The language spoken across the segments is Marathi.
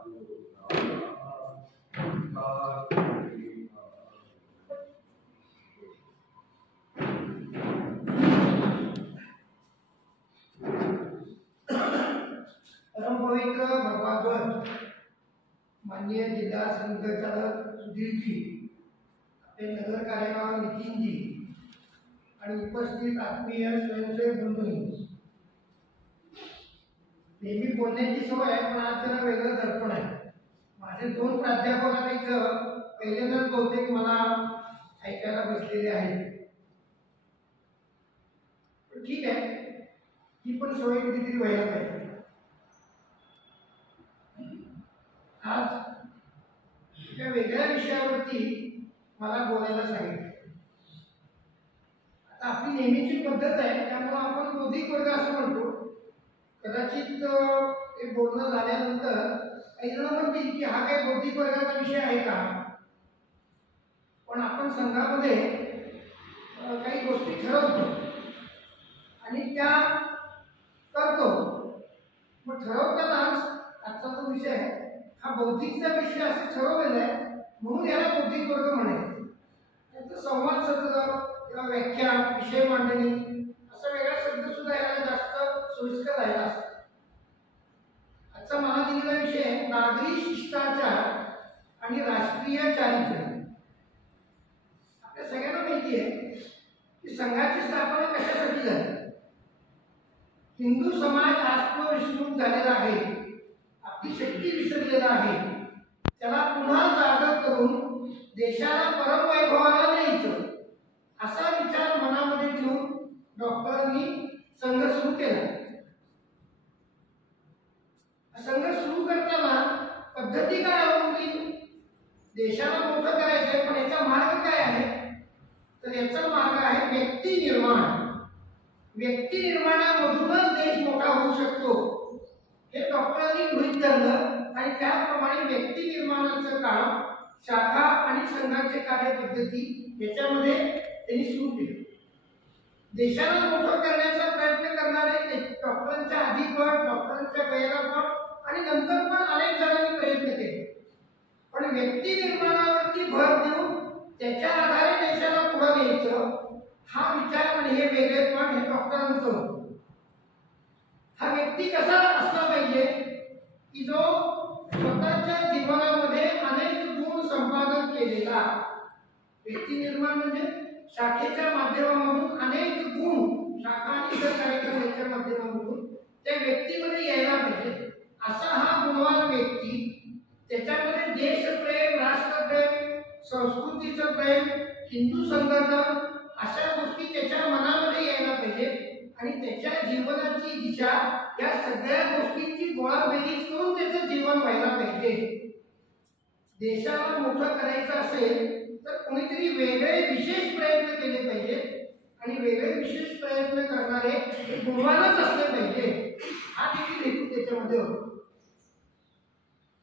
परमपवित्र भगवान ध्वज माननीय जिल्हा संघचालक सुधीरजी, आपले नगर कार्यवाह नितीनजी आणि उपस्थित आत्मीय स्वयंसेवक बंधूंनी, नेहमी बोलण्याची सवय आहे पण आज जरा वेगळं दर्पण आहे. माझे दोन प्राध्यापक आता इथं पहिल्यांदाच बहुतेक मला ऐकायला बसलेले आहेत. ठीक आहे, ही पण सवय कधीतरी व्हायला पाहिजे. आज एका वेगळ्या विषयावरती मला बोलायला सांगितलं. आता आपली नेहमीची पद्धत आहे त्यामुळे आपण बौद्धिक वर्ग असं म्हणतो. कदाचित ते बोलणं झाल्यानंतर काही जण म्हणतील की हा काही बौद्धिक वर्गाचा विषय आहे का. पण आपण संघामध्ये काही गोष्टी ठरवतो आणि त्या करतो. मग ठरवतानाच आजचा जो विषय आहे हा बौद्धिकचा विषय असं ठरवलेला आहे म्हणून याला बौद्धिक वर्ग म्हणायचं. त्याचं संवाद सत्र किंवा व्याख्या, विषय मांडणी असा वेगळा शब्द सुद्धा याला जास्त सोयीस्कर राहिला असतो. आजचा मला दिलेला विषय आहे नागरी शिष्टाचार आणि राष्ट्रीय चारित्र्य. आपल्या सगळ्यांना माहिती आहे की संघाची स्थापना कशासाठी झाली. हिंदू समाज आज विस्मृत झालेला आहे, आपली शक्ती विसरलेला आहे. त्याला पुन्हा जागर करून देशाला परमवैभवाला न्यायचं असा विचार मनामध्ये ठेवून डॉक्टरांनी संघ सुरू केला. संघ सुरू करताना पद्धती काय अवलंबली. देशाला मोठं करायचंय पण याचा मार्ग काय आहे तर याचा मार्ग आहे व्यक्ती निर्माण. व्यक्ती निर्माणामधूनच देश मोठा होऊ शकतो हे डॉक्टरांनी गृहीत धरलं आणि त्याप्रमाणे व्यक्ती निर्माणाचं काम, शाखा आणि संघाचे कार्यपद्धती याच्यामध्ये त्यांनी सुरू केली. देशाला मोठं करण्याचा प्रयत्न करणारे डॉक्टरांच्या आधी पण, डॉक्टरांच्या पहिला पण आणि नंतर पण अनेक जणांनी प्रयत्न केले. पण व्यक्ती निर्माणावरती भर देऊन त्याच्या आधारे देशाला पुढे न्यायचं हा विचार आणि हे वेगळेपण हे डॉक्टरांचं होतं. हा व्यक्ती कसा असला पाहिजे की जो स्वतःच्या जीवनामध्ये अनेक गुण संपादन केलेला. व्यक्ती निर्माण म्हणजे शाखेच्या माध्यमामधून अनेक गुण, शाखा आणि इतर कार्यक्रमाच्या माध्यमामधून त्या व्यक्तीमध्ये यायला पाहिजे. असा हा गुणवान व्यक्ती, त्याच्यामध्ये देशप्रेम, राष्ट्रप्रेम, संस्कृतीचं प्रेम, हिंदू संघटन अशा गोष्टी त्याच्या मनामध्ये यायला पाहिजे आणि त्याच्या जीवनाची दिशा या सगळ्या गोष्टींची गोळाबेरीज करून त्याचं जीवन व्हायला पाहिजे. देशाला मोठं करायचं असेल तर कोणीतरी वेगळे विशेष प्रयत्न केले पाहिजे आणि वेगळे विशेष प्रयत्न करणारे गुणवानच असले पाहिजे हा देखील हेतू त्याच्यामध्ये होतो.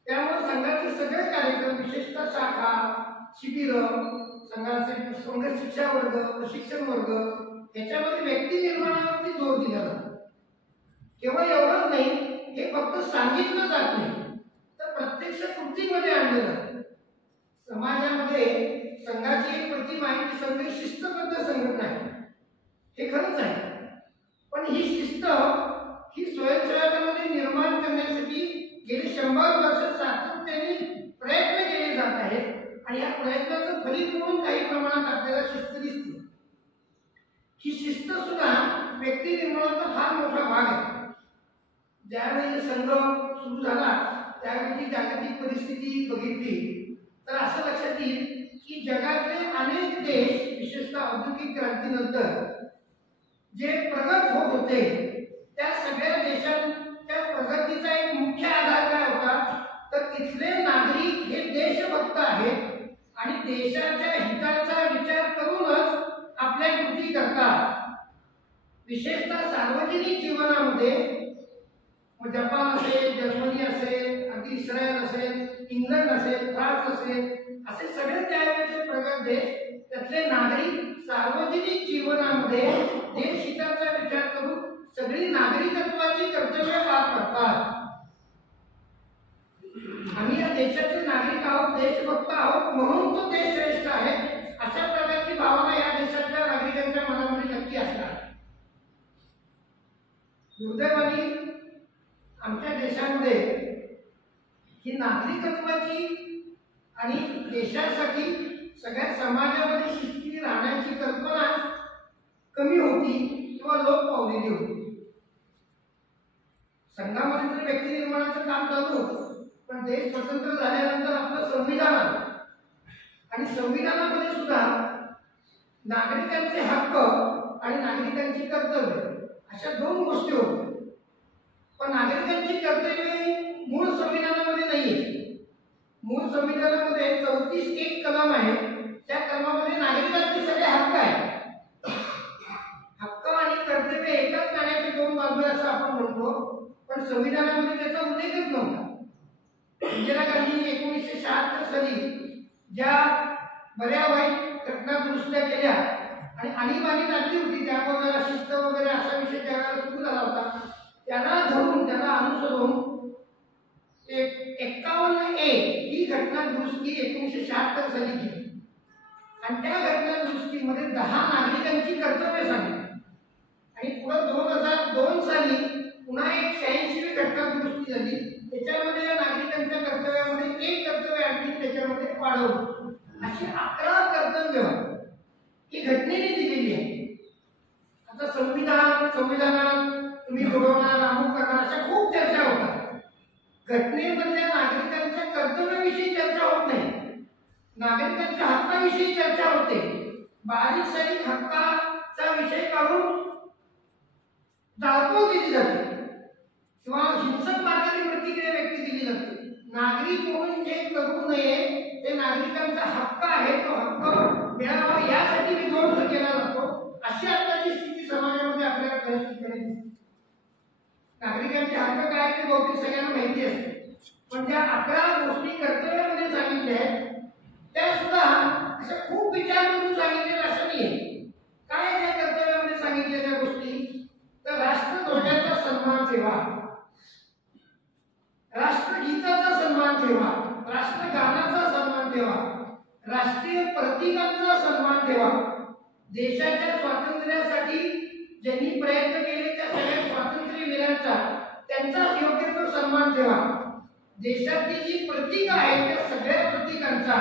त्यामुळे संघाचे सगळे कार्यक्रम, विशेषतः शाखा, शिबिर, संघाचे संघ शिक्षा वर्ग, प्रशिक्षण वर्ग याच्यामध्ये व्यक्ती निर्माणावरती जोर दिला जातो. केवळ एवढंच नाही, हे फक्त सांगितलं जात नाही तर प्रत्यक्ष कृतीमध्ये आणलं जातं. समाजामध्ये संघाची एक प्रतिमा आहे की संघ शिस्तबद्ध संघटना आहे. हे खरंच आहे, पण ही शिस्त ही स्वयंसेवकांमध्ये निर्माण करण्यासाठी गेली 100 वर्ष सातत्याने प्रयत्न केले जात आहेत आणि या प्रयत्नाचं फलित म्हणून काही प्रमाणात आपल्याला शिस्त दिसते. ही शिस्त सुद्धा व्यक्ती निर्माणाचा फार मोठा भाग आहे. ज्यावेळी संघ सुरू झाला त्यावेळी जागतिक परिस्थिती बघितली तर असं लक्षात येईल की जगातले अनेक देश, विशेषतः औद्योगिक क्रांतीनंतर जे प्रगत होत होते त्या सगळ्या देशांच्या प्रगतीचा एक मुख्य आधार काय होता तर तिथले नागरिक हे देशभक्त आहेत आणि देशाच्या हिताचा विचार करूनच आपल्या कृती करतात. विशेषतः सार्वजनिक जीवनामध्ये जपान असेल, जर्मनी असेल, अगदी इस्रायल असेल, इंग्लंड असेल, फ्रान्स असेल, असे सगळे त्यावेळेचे प्रगत देश, त्यातले नागरिक सार्वजनिक जीवनामध्ये देश हिताचा विचार करून सगळी नागरिकत्वाची कर्तव्य पार पडतात. आम्ही या देशाचे नागरिक आहोत, देशभक्त आहोत, म्हणून तो देश श्रेष्ठ आहे, अशा प्रकारची भावना या देशाच्या नागरिकांच्या मनामध्ये नक्की असणार. दुर्दैवाने आमच्या देशामध्ये ही नागरिकत्वाची आणि देशासाठी सगळ्या समाजामध्ये शिस्तीने राहण्याची कल्पना कमी होती किंवा लोप पावलेली होती. संघामध्ये तर व्यक्ती निर्माणाचं काम चालू होतं, पण देश स्वतंत्र झाल्यानंतर आपलं संविधान आलं आणि संविधानामध्ये सुद्धा नागरिकांचे हक्क आणि नागरिकांची कर्तव्य अशा दोन गोष्टी होत्या. पण नागरिकांची कर्तव्य मूळ संविधानामध्ये नाहीये. मूळ संविधानामध्ये 34(1) कलम आहे. त्या कलमामध्ये नागरिकांचे सगळे हक्क आहेत. हक्क आणि कर्तव्य एकाच नाण्याच्या दोन बाजू असं आपण म्हणतो, पण संविधानामध्ये त्याचा उल्लेखच नव्हता. इंदिरा गांधींनी 1976 साली ज्या बऱ्या वाईट घटना दुरुस्त्या केल्या आणि आणीबाणी घातली होती, त्याबद्दल शिस्त वगैरे असा विषय त्यावेळेला सुरू झाला होता, त्यांना धरून त्याला अनुसरून 51(a) ही घटना दुरुस्ती 1976 साली केली आणि त्या घटना दुरुस्तीमध्ये 10 नागरिकांची कर्तव्य सांगितली आणि पुढे 2002 साली पुन्हा एक 86वी घटना दुरुस्ती झाली. त्याच्यामध्ये या नागरिकांच्या कर्तव्यामध्ये एक कर्तव्य आणखी त्याच्यामध्ये वाढवलं. अशी 11 कर्तव्य ही घटनेने दिलेली आहे. आता संविधानात तुम्ही बुडवणार, अमुक करणार अशा खूप चर्चा होतात. घटनेमधल्या नागरिकांच्या कर्तव्याविषयी चर्चा होत नाही, नागरिकांच्या हक्काविषयी चर्चा होते. बारीक सारीक हक्काचा विषय काढून जाळपोळ केली जाते किंवा हिंसक मार्गाने प्रतिक्रिया व्यक्त केली जाते. नागरिक म्हणून जे करू नये ते नागरिकांचा हक्क आहे, तो हक्क मिळावा यासाठी विध्वंस केला जातो. अशी आताची स्थिती समाजामध्ये आपल्याला बऱ्याच ठिकाणी दिसते. नागरिकांचे हक्क काय ते बहुतेक सगळ्यांना माहिती असते, पण त्या 11 गोष्टी कर्तव्यामध्ये सांगितल्या आहेत त्या सुद्धा अशा खूप विचार करून सांगितलेल्या असं नाहीये. काय त्या कर्तव्यामध्ये सांगितलेल्या गोष्टी तर राष्ट्रध्वजाचा सन्मान ठेवा, राष्ट्रगीताचा सन्मान ठेवा, राष्ट्रगानाचा सन्मान ठेवा, राष्ट्रीय प्रतीकांचा सन्मान ठेवा, देशाच्या स्वातंत्र्यासाठी ज्यांनी प्रयत्न केले त्या सगळ्या स्वातंत्र्यवीरांचा त्यांचा योग्य तो सन्मान ठेवा, देशातली जी प्रतीक आहेत त्या सगळ्या प्रतीकांचा,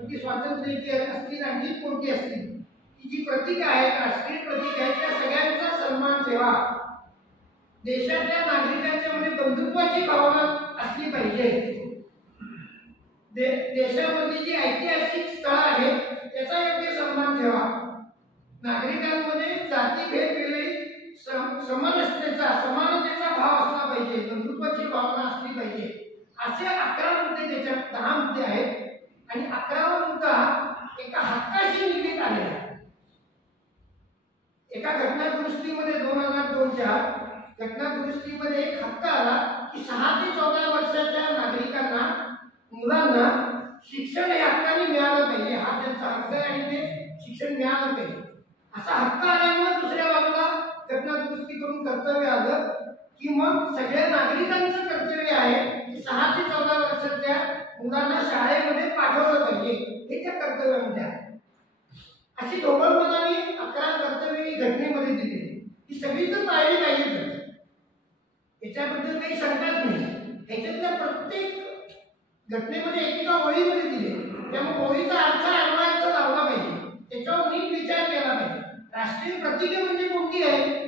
ती स्वातंत्र्याची असतील आणखी कोणती असतील, ती जी प्रतीक आहेत राष्ट्रीय प्रतीक आहेत त्या सगळ्यांचा सन्मान ठेवा. देशातल्या नागरिकांच्या मध्ये बंधुत्वाची भावना असली पाहिजे. देशामधली जी ऐतिहासिक स्थळ आहेत त्याचा योग्य सन्मान ठेवा. नागरिकांमध्ये जातीभेद वेगळे समानतेचा भाव असला पाहिजे, बंधुत्वाची भावना असली पाहिजे. असे 11 मुद्दे त्याच्यात 10 मुद्दे आहेत आणि 11वा मुद्दा एका हक्काशी निगडीत आलेला आहे. एका घटना दुरुस्तीमध्ये 2002च्या घटना दुरुस्तीमध्ये एक हक्क आला की 6 ते 14 वर्षाच्या नागरिकांना, मुलांना शिक्षण हे हक्काने मिळालं पाहिजे. हा त्यांचा हक्क आहे आणि ते शिक्षण मिळालं पाहिजे. असा हक्क आल्यामुळे दुसऱ्या बाजूला घटना दुरुस्ती करून कर्तव्य आलं की मग सगळ्या नागरिकांचं कर्तव्य आहे की 6 ते 14 वर्षाच्या मुलांना शाळेमध्ये पाठवलं पाहिजे. हे त्या कर्तव्यामध्ये आहे. अशी ढोबळपणाने 11 कर्तव्य ही घटनेमध्ये दिलेली, ही सगळी तर पाळली पाहिजे. याच्याबद्दल काही शंकाच नाही. याच्यातल्या प्रत्येक घटनेमध्ये एकेका ओळीमध्ये दिले, त्यामुळे ओळीचा अर्थ अन्वयाचा लावला पाहिजे, त्याच्यावर नीट विचार केला पाहिजे. राष्ट्रीय प्रतीके म्हणजे कोणती आहे?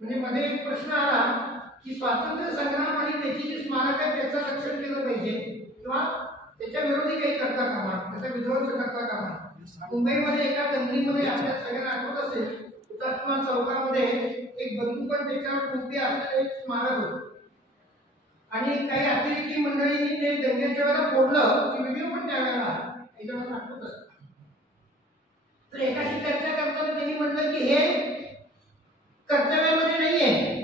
म्हणजे मध्ये एक प्रश्न आला की स्वातंत्र्य संग्राम आणि त्याची जी स्मारक आहे त्याचं रक्षण केलं पाहिजे किंवा त्याच्या विरोधी काही करता कामा, त्याचा विध्वंस करता कामा. मुंबईमध्ये एका दंगलीमध्ये आपल्याला सगळ्यांना आठवत असेल, हुतात्मा चौकामध्ये एक बंदूक त्याच्यावर टोपी असलेलं एक स्मारक होतं आणि काही अतिरेकी मंडळींनी ते दंगलीच्या वेळेला फोडलं. की व्हिडिओ पण त्यावेळेला याच्यावर आठवत असत. तर एकाशी चर्चा करताना त्यांनी म्हटलं की हे कर्तव्यामध्ये नाही आहे,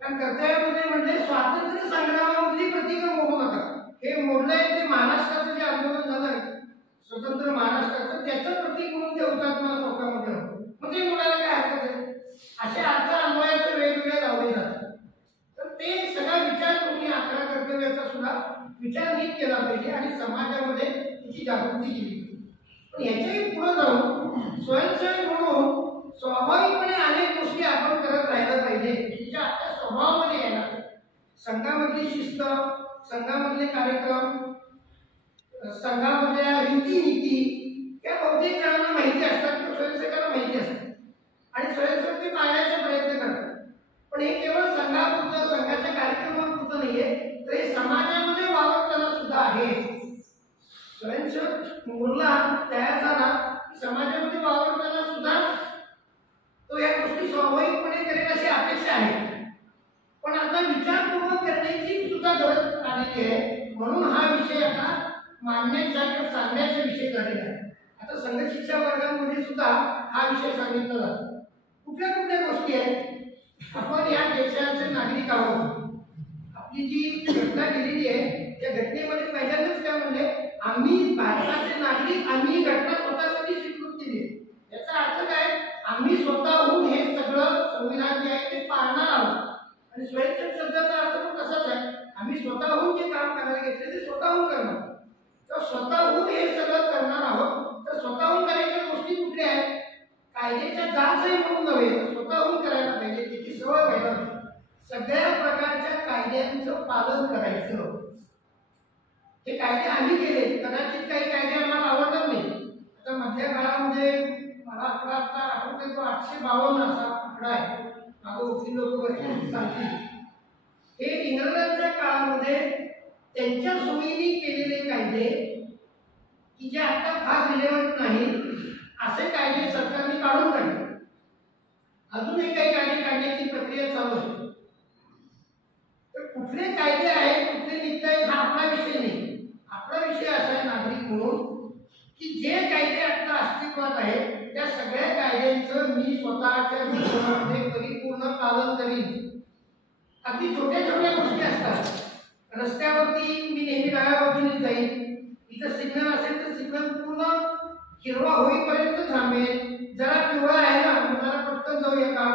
कारण कर्तव्यामध्ये म्हटले स्वातंत्र्य संग्रामामधली प्रतीकं मोडू नका. हे मोडलंय ते महाराष्ट्राचं जे आंदोलन झालं स्वतंत्र महाराष्ट्राचं, त्याचं प्रतीक म्हणून ते हुतात्मा चौकामध्ये होतं. मग ते म्हणायला काय हरकत आहे? असे अर्थ अन्वयाचे वेगवेगळे लावले जातात. तर ते सगळा विचार करून 11 कर्तव्याचा सुद्धा सुद्धा विचार नीट केला पाहिजे आणि समाजामध्ये त्याची जागृती केली पाहिजे. पण याच्याही पुढे जाऊन स्वयंसेवी म्हणून स्वाभाविकपणे अनेक गोष्टी आपण करत राहिलं पाहिजे ज्या आपल्या स्वभावामध्ये येणार. संघामधली शिस्त, संघामधले कार्यक्रम, संघामधल्या रीतीनीती या बहुतेक जणांना माहिती असतात किंवा स्वयंसेवकांना माहिती असतात आणि स्वयंसेवक ते पाळण्याचा प्रयत्न करतात. पण हे केवळ संघापुरतं, संघाच्या कार्यक्रमापुरतं नाहीये, तर हे समाजामध्ये वावरताना सुद्धा आहे. स्वयंसेवक मुरला तयार झाला समाजामध्ये वावरताना सुद्धा तो या गोष्टी स्वाभाविकपणे करेल अशी अपेक्षा आहे. पण आता विचारपूर्वक करण्याची सुद्धा गरज आलेली आहे. म्हणून हा विषय आता मांडण्याचा किंवा सांगण्याचा विषय झालेला आहे. आता संघ शिक्षा वर्गामध्ये सुद्धा हा विषय सांगितला जातो. कुठल्या कुठल्या गोष्टी आहेत. आपण या देशाचे नागरिक आहोत. आपली जी घटना केलेली आहे त्या घटनेमध्ये पहिल्यांदाच काय म्हणजे आम्ही भारताचे नागरिक, आम्ही ही घटना स्वतःसाठी स्वीकृत केली आहे. याचा अर्थ काय, आम्ही स्वतःहून हे सगळं संविधान जे आहे ते पाळणार आहोत. आणि स्वयंसेवक शब्दाचा अर्थ पण तसाच आहे, आम्ही स्वतःहून जे काम करायला घेतले ते स्वतःहून करणार. तर स्वतःहून हे सगळं करणार आहोत. तर स्वतःहून करायच्या गोष्टी कुठल्या आहेत, कायद्याच्या जाचही म्हणून नव्हे तर स्वतःहून करायला पाहिजे, त्याची सवय व्हायला पाहिजे. सगळ्या प्रकारच्या कायद्यांचं पालन करायचं. हे कायदे आम्ही केले, कदाचित काही कायदे आम्हाला आवडत नाही. आता मधल्या काळामध्ये मला आकडा आता आठवतोय तो 852 असा आकडा आहे. मागं वकील लोक सांगतील हे इंग्रजांच्या काळामध्ये त्यांच्या सोयीने केलेले कायदे की जे आता फार रिलेव्हंट नाही असे कायदे सरकारने काढून काढले. अजूनही काही कायदे काढण्याची प्रक्रिया चालू आहे. तर कुठले कायदे आहेत, कुठले निघत आहेत हा आपला विषय नाही. आपला विषय असा आहे नागरिक म्हणून की जे कायदे आता अस्तित्वात आहेत त्या सगळ्या कायद्यांचं मी स्वतःच्या जीवनामध्ये परिपूर्ण पालन करीन. अगदी छोट्या छोट्या गोष्टी असतात. रस्त्यावरती मी नेहमी डाव्या बाजूने जाईन. इथं सिग्नल असेल तर सिग्नल पूर्ण हिरवा होईपर्यंत थांबेल. जरा पिवळा आहे ना जरा पटकन जाऊया का.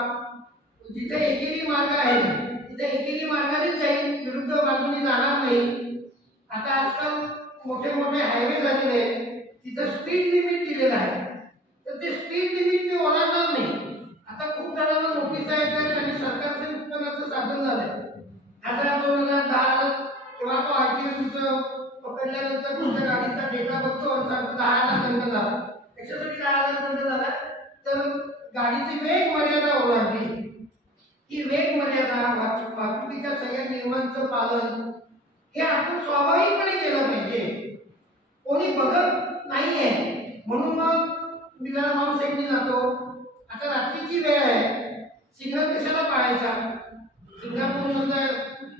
जिथे एकेरी मार्ग आहे तिथे एकेरी मार्गानेच जाईल, विरुद्ध बाजूने जाणार नाही. आता आजकाल मोठे मोठे हायवे झालेले आहेत, तिथं स्पीड लिमिट दिलेलं आहे. तर ते स्पीड लिमिट मी ओलांडणार नाही. आता खूप जणांना नोटीस आहेत आणि सरकारचे उत्पन्नाचं साधन झालंय. 2010 किंवा तो आरटीओ तुमचं पकडल्यानंतर तुमच्या गाडीचा डेटा बघतो आणि सांगतो 10,000 दंड झाला. त्याच्यासाठी 10,000 दंड झाला तर गाडीची वेग मर्यादा ओलांडली. ही वेग मर्यादा, वाहतुकीच्या सगळ्या नियमांचं पालन हे आपण स्वाभाविकपणे केलं पाहिजे. कोणी बघत नाहीये म्हणून मग मी जरा नॉन साईडनी जातो. आता रात्रीची वेळ आहे, सिग्नल कशाला पाळायचा. सिंगापूरमध्ये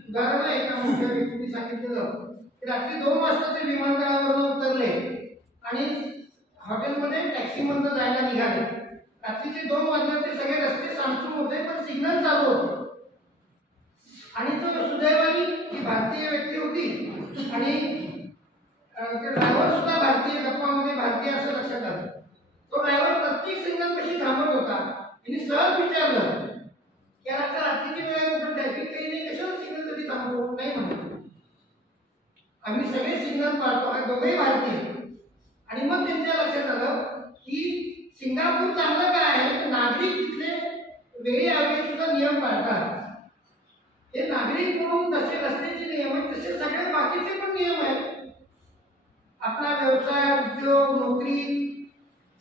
उदाहरण आहे एका मोठ्या व्यक्तीने सांगितलेलं की रात्री 2 वाजता ते विमानतळावरून उतरले आणि हॉटेलमध्ये टॅक्सीमधून जायला निघाले. रात्रीचे 2 वाजले, ते सगळे रस्ते सामसूम होते पण सिग्नल चालू होते. आणि तो सुदैवाने ही भारतीय व्यक्ती होती आणि ड्रायव्हर सुद्धा भारतीय, गप्पामध्ये भारतीय असं लक्षात आलं. तो ड्रायव्हर प्रत्येक सिग्नल कशी थांबत होता. त्यांनी सहज विचारलं की आता रात्रीची वेळ कुठं ट्रॅफिक काही नाही, कशाला सिग्नल कधी थांबतो. नाही म्हणतो, आम्ही सगळे सिग्नल पाळतो, दोघेही भारतीय. आणि मग त्यांच्या लक्षात आलं की सिंगापूर चांगलं काय आहे, नागरिक तिथले वेळेआधी सुद्धा नियम पाळतात. हे नागरिक म्हणून जसे रस्त्याचे नियम आहेत तसे सगळे बाकीचे पण नियम आहेत. आपला व्यवसाय, उद्योग, नोकरी,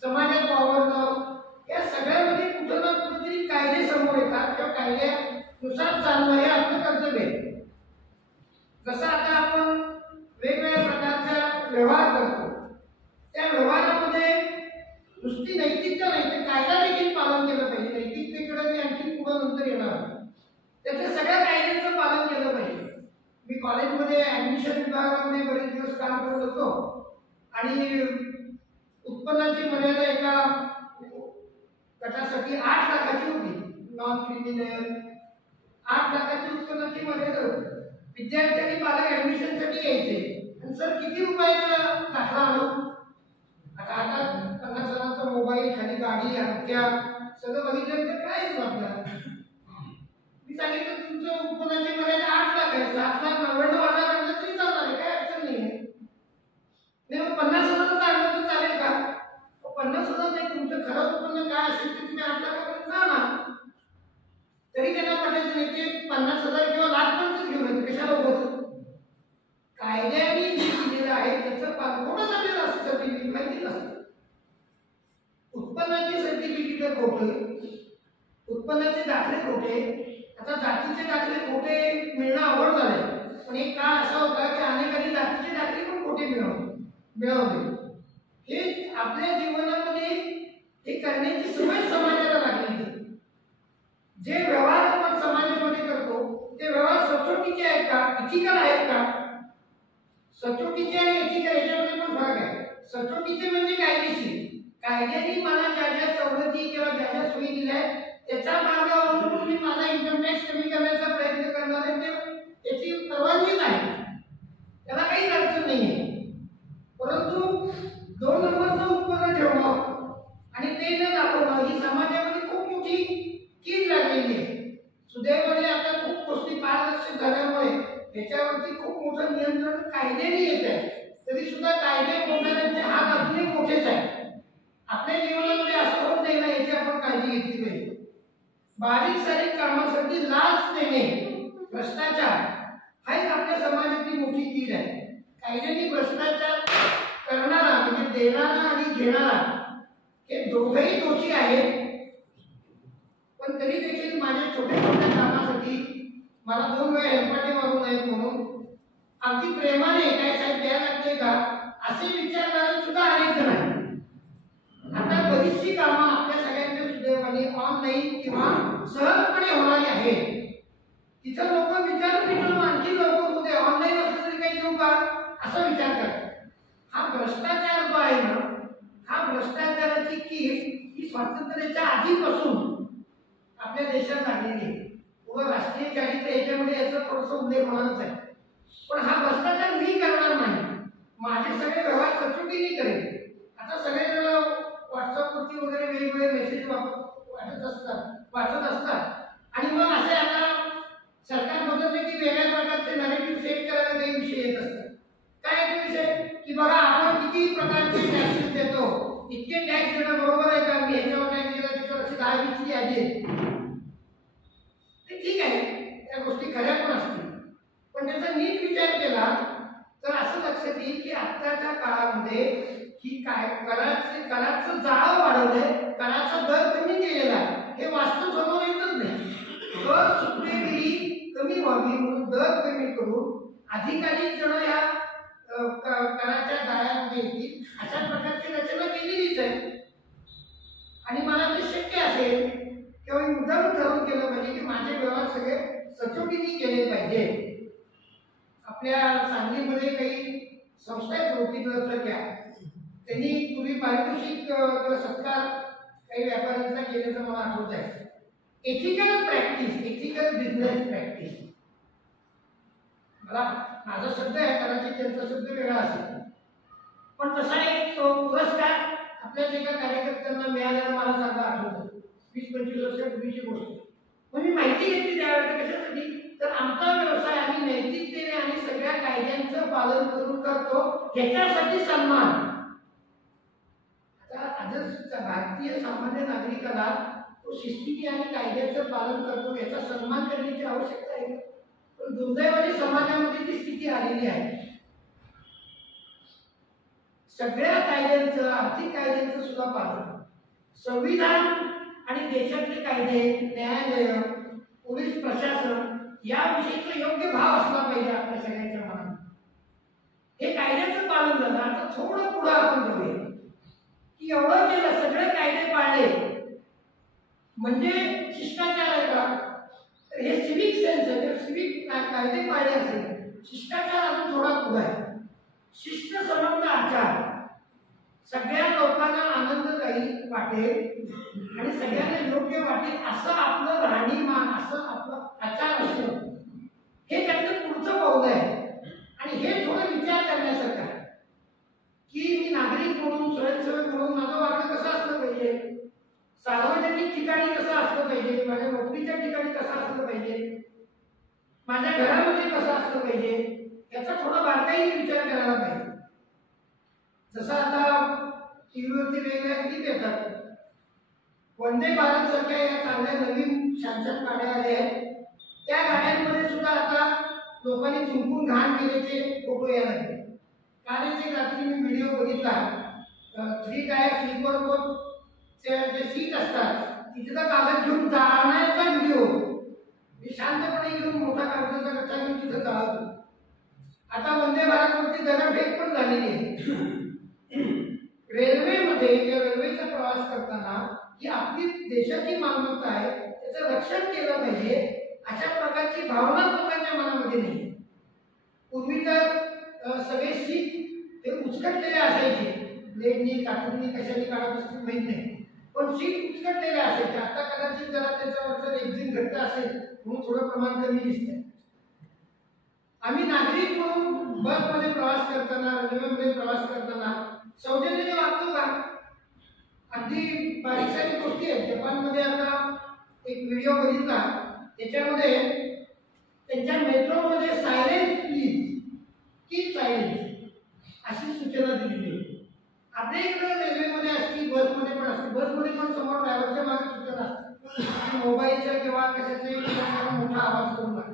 समाजात वावरणं या सगळ्यामध्ये कुठं ना कुठेतरी कायदे समोर येतात किंवा कायद्यानुसार चालणं हे आपलं कर्तव्य आहे. जसं आता आपण वेगवेगळ्या प्रकारचा व्यवहार करतो, त्या व्यवहारामध्ये नुसती नैतिकता नाही तर कायदा देखील पालन केलं पाहिजे. नैतिकतेकडे मी आणखी पुढे नंतर येणार. त्यातल्या सगळ्या कायद्यांचं पालन केलं पाहिजे. मी कॉलेजमध्ये ऍडमिशन विभागामध्ये बरेच दिवस काम करत होतो आणि उत्पन्नाची मर्यादा एका गटासाठी 8 लाखाची होती. नॉन क्रिमिनल 8 लाखाची उत्पन्नाची मर्यादा होती. विद्यार्थी आणि पालक ऍडमिशनसाठी यायचे आणि सर किती रुपयाचा दाखला आणू. आता 50 जणांचा मोबाईल, खाली गाडी, हत्या सगळं बघितलं तर काहीच आपल्याला. मी सांगितलं तुमचं उत्पन्नाची मर्यादा 8 लाख आहे, 7,99,000 आणलं तरी चालतं. सर्टिफिकेट खोटे, उत्पन्नाचे दाखले खोटे, आता जातीचे दाखले खोटे मिळणं अवघड झालंय. पण एक काळ असा होता की अनेकांनी जातीचे दाखले पण खोटे मिळवले. हे आपल्या जीवनामध्ये हे करण्याची सवय समाजाला लागलेली. जे व्यवहार आपण समाजामध्ये करतो ते व्यवहार सचोटीचे आहेत का, इथिकल आहेत का? सचोटीचे आणि इथिकल याच्यामध्ये पण फरक आहे. सचोटीचे म्हणजे कायदेशीर, कायद्याने मला ज्या ज्या सवलती किंवा ज्या ज्या सोयी दिल्या आहेत त्याच्या मार्गावरून मी माझा इन्कम टॅक्स कमी करण्याचा प्रयत्न करणार आहे, त्याची परवानगीच आहे, त्याला काही अडचण नाही आहे. परंतु 2 नंबरचं उत्पन्न ठेवणं आणि ते न दाखवणं ही समाजामध्ये खूप मोठी कीड लागलेली आहे. सुदैवाने आता खूप गोष्टी पारदर्शक झाल्यामुळे याच्यावरती खूप मोठं नियंत्रण कायद्याने येत आहे. तरी सुद्धा कायदे मोठ्यांचे हात अजूनही मोठेच आहे. आपल्या जीवनामध्ये असं होत नाही ना, याची आपण काळजी घेतली पाहिजे. बारीक सारीक कामासाठी लाच देणे, भ्रष्टाचार हा एक आपल्या समाजातली मोठी कीड आहे. कायद्याने भ्रष्टाचार करणारा म्हणजे देणारा आणि घेणारा हे दोघेही दोषी आहेत. पण तरी देखील माझ्या छोट्या छोट्या कामासाठी मला 2 वेळा हेलपाटे मारू नयेत म्हणून अगदी प्रेमाने काय साहेब द्यायला लागते का असे विचारणारे सुद्धा अनेक जण आहेत. आता बरीचशी कामं आपल्या सगळ्यांच्या सुदैवाने ऑनलाईन किंवा सहजपणे होणारी आहेत. तिथं लोक विचारून आणखी लवकर होते, ऑनलाईन असलं तरी काही देऊ का असा विचार करतात. हा भ्रष्टाचार जो आहे ना, हा भ्रष्टाचाराची कीड ही स्वातंत्र्याच्या आधीपासून आपल्या देशात लागलेली आहे. पुढे राष्ट्रीय चारित्र्य याच्यामध्ये याचा थोडासा उल्लेख होणारच आहे. पण हा भ्रष्टाचार मी करणार नाही, माझे सगळे व्यवहार सचोटीने करेल. आता सगळेजण व्हॉट्सअपवरती वगैरे वेगवेगळे मेसेज वाचत असतात आणि मग असे आता सरकार बदलते की वेगळ्या प्रकारचे नॅरेटिव्ह सेट करायला काही विषय येत असतात. काय ते विषय की बघा आपण किती प्रकारचे टॅक्सेस देतो, इतके टॅक्स देणं बरोबर आहे का, मी ह्याच्यावर टॅक्स दिला त्याच्यावर अशी 10-20 ची यादी आहे. ते ठीक आहे, त्या गोष्टी खऱ्या पण असतील, पण त्याचा नीट विचार केला तर असं लक्षात येईल की आत्ताच्या काळामध्ये ही काय कराचं जाळं वाढवलंय, कराचा दर कमी केलेला आहे. हे वास्तव समोर येतच नाही. कर चुकवेगिरी कमी व्हावी म्हणून दर कमी करून अधिकाधिक जण या कराच्या जाळ्यामध्ये येतील अशा प्रकारची रचना केलेलीच आहे. आणि मला ते शक्य असेल किंवा मुद्दाम ठरवून केलं पाहिजे की माझे व्यवहार सगळे सचोटीने केले पाहिजे. आपल्या सांगलीमध्ये काही संस्था आहेत वृत्तीच्या, त्यांनी पूर्वी पारितोषिक सत्कार काही व्यापाऱ्यांचा केल्याचं मला आठवत आहे. Ethical practice, ethical business practice, मला माझा शब्द आहे, कदाचित त्यांचा शब्द वेगळा असेल, पण तसा एक पुरस्कार आपल्याच एका कार्यकर्त्यांना मिळालेला मला चांगला आठवतं. 20-25 वर्षापूर्वीची गोष्ट. मग मी माहिती घेतली त्यावेळेला कशासाठी, तर आमचा व्यवसाय आम्ही नैतिकतेने आणि सगळ्या कायद्यांचं पालन करून करतो ह्याच्यासाठी सन्मान. आता आजच भारतीय सामान्य नागरिकाला तो शिस्तीने आणि कायद्याचं पालन करतो याचा सन्मान करण्याची आवश्यकता आहे. पण दुर्दैवाने समाजामध्ये ती स्थिती आलेली आहे. सगळ्या कायद्यांचं, आर्थिक कायद्यांचं सुद्धा पालन, संविधान आणि देशातले कायदे, न्यायालय, पोलीस प्रशासन याविषयीचा योग्य भाव असला पाहिजे आपल्या सगळ्यांच्या मनात. हे कायद्याचं पालन झालं. आता थोडं पुढे आपण जाऊया की एवढं केलं, सगळे कायदे पाळले म्हणजे शिष्टाचार आहे का, तर हे सिव्हिक सेन्स आहे. सिव्हिक कायदे पाळले असेल, शिष्टाचार अजून थोडा पुढे आहे. शिष्ट समर्थ आचार, सगळ्या लोकांना आनंददायी वाटेल आणि सगळ्यांना योग्य वाटेल असं आपलं राहणीमान, असं आपलं आचार असणं, हे त्यातलं पुढचं पाऊल आहे. आणि हे थोडं विचार करण्यासारखं आहे की मी नागरिक म्हणून, स्वयंसेवक म्हणून माझं वागणं कसं असलं पाहिजे, सार्वजनिक ठिकाणी कसं असलं पाहिजे, माझ्या नोकरीच्या ठिकाणी कसं असलं पाहिजे, माझ्या घरामध्ये कसं असलं पाहिजे, याचा थोडा बारकाईने विचार करायला पाहिजे. जसं आता टीव्हीवरती वेगवेगळ्या क्लिप येतात, वंदे भारत सारख्या या चांगल्या नवीन छान छान गाड्या आल्या आहेत, त्या गाड्यांमध्ये सुद्धा आता लोकांनी चुंकून घाण केल्याचे फोटो यायला लागले. कालच एक रात्री मी व्हिडिओ बघितला, 3 टायर स्लीपर कोच जे सीट असतात तिथे तर कागद घेऊन जाण्याचा व्हिडिओ शांतपणे घेऊन मोठा कागदाचा कट्टा घेऊन तिथे जातो. आता वंदे भारतवरती दगडफेक पण झालेली आहे. रेल्वेमध्ये रेल्वेचा प्रवास करताना ही आपली देशाची मालमत्ता आहे, त्याचं रक्षण केलं पाहिजे अशा प्रकारची भावना लोकांच्या मनामध्ये नाही. पूर्वी तर सगळे सीट हे उचकटलेले असायचे, ब्लेडनी काठूनी कशाने काढत असतील माहीत नाही, पण सीट उचकटलेले असायचे. आता कदाचित जरा त्याच्यावरचं एक्झिट घट्ट असेल म्हणून थोडं प्रमाण कमी दिसतंय. आम्ही नागरिक म्हणून बसमध्ये प्रवास करताना, रेल्वेमध्ये प्रवास करताना सौजन्याने वागतो का? अगदी बारीक सारी गोष्टी आहेत. जपानमध्ये आता एक व्हिडिओ बघितला, त्याच्यामध्ये त्यांच्या मेट्रोमध्ये सायलेन्स प्लीज, कीप सायलेन्स अशी सूचना दिलेली आहे. आपल्या इकडे रेल्वेमध्ये असती, बसमध्ये पण असते. बसमध्ये पण समोर ड्रायव्हरच्या मागे सूचना असते, मोबाईलच्या किंवा कशाचे मोठा आवाज करू नका.